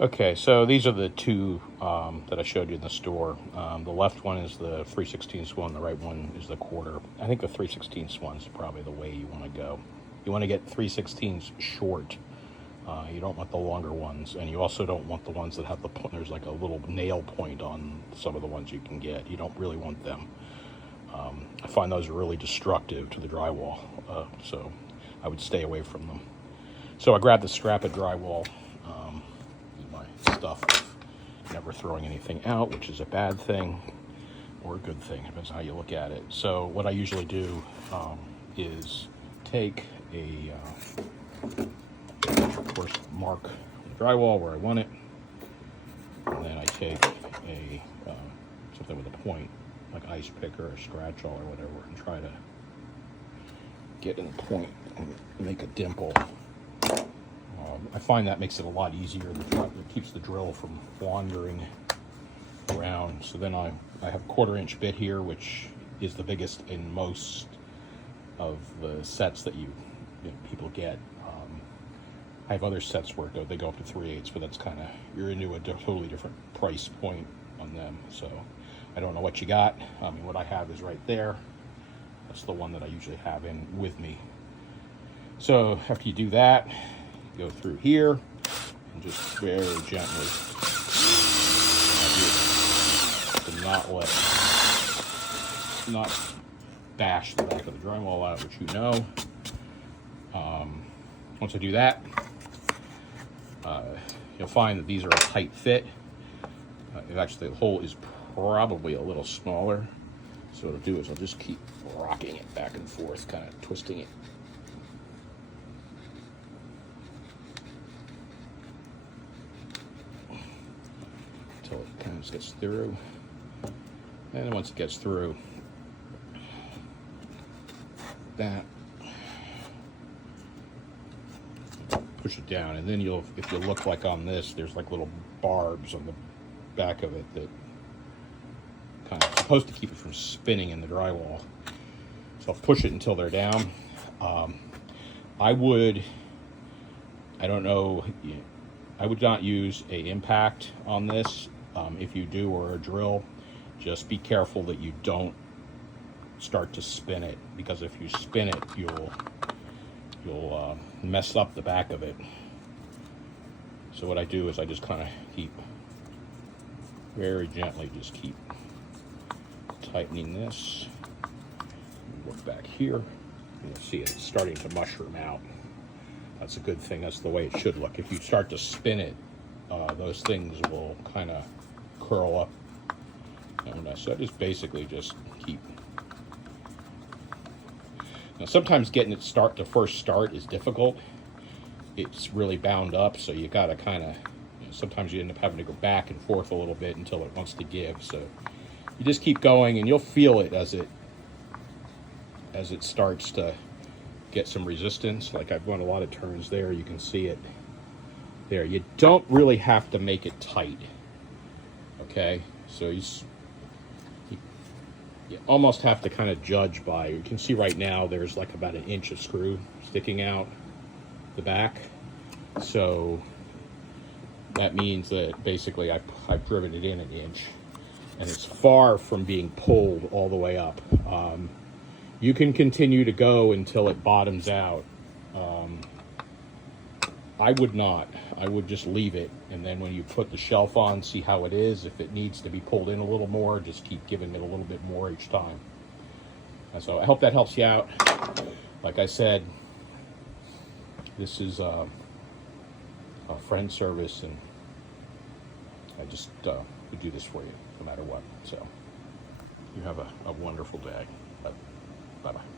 Okay, so these are the two that I showed you in the store. The left one is the 3/16 one, the right one is the quarter. I think the 3/16 one's probably the way you want to go. You want to get 3/16 short. You don't want the longer ones, and you also don't want the ones that have the point. There's like a little nail point on some of the ones you can get. You don't really want them. I find those really destructive to the drywall, so I would stay away from them. So I grabbed the strap of drywall. My stuff, never throwing anything out, which is a bad thing or a good thing, depends on how you look at it. So what I usually do is take of course, mark the drywall where I want it, and then I take a something with a point, like ice pick or a scratch awl or whatever, and try to get in the point and make a dimple. I find that makes it a lot easier. It keeps the drill from wandering around. So then I have a 1/4 inch bit here, which is the biggest in most of the sets that people get. I have other sets where they go up to 3/8, but that's kind of, you're into a totally different price point on them. So I don't know what you got. I mean, what I have is right there. That's the one that I usually have in with me. So after you do that, you go through here and just very gently not bash the back of the drywall out, which you know. Once I do that, you'll find that these are a tight fit. Actually, the hole is probably a little smaller. So what I'll do is I'll just keep rocking it back and forth, kind of twisting it. Until it kind of just gets through. And once it gets through that, push it down, and then if you look like on this, there's like little barbs on the back of it that kind of supposed to keep it from spinning in the drywall. So I'll push it until they're down. I would not use a impact on this. If you do, or a drill, just be careful that you don't start to spin it, because if you spin it, you'll mess up the back of it. So what I do is I just kind of keep very gently, just keep tightening this. Look back here, you'll see it's starting to mushroom out. That's a good thing. That's the way it should look. If you start to spin it, those things will kind of curl up. And so I just basically just keep. Now sometimes getting it to first start is difficult. It's really bound up, so you gotta kind of, sometimes you end up having to go back and forth a little bit until it wants to give. So you just keep going, and you'll feel it as it starts to get some resistance. Like I've run a lot of turns there, you can see it there. You don't really have to make it tight, okay? So you almost have to kind of judge by, you can see right now there's like about 1 inch of screw sticking out the back. So that means that basically I've driven it in 1 inch, and it's far from being pulled all the way up. You can continue to go until it bottoms out. I would not. I would just leave it, and then when you put the shelf on, see how it is. If it needs to be pulled in a little more, just keep giving it a little bit more each time. And so I hope that helps you out. Like I said, this is a friend service, and I just would do this for you no matter what. So you have a wonderful day. Bye-bye.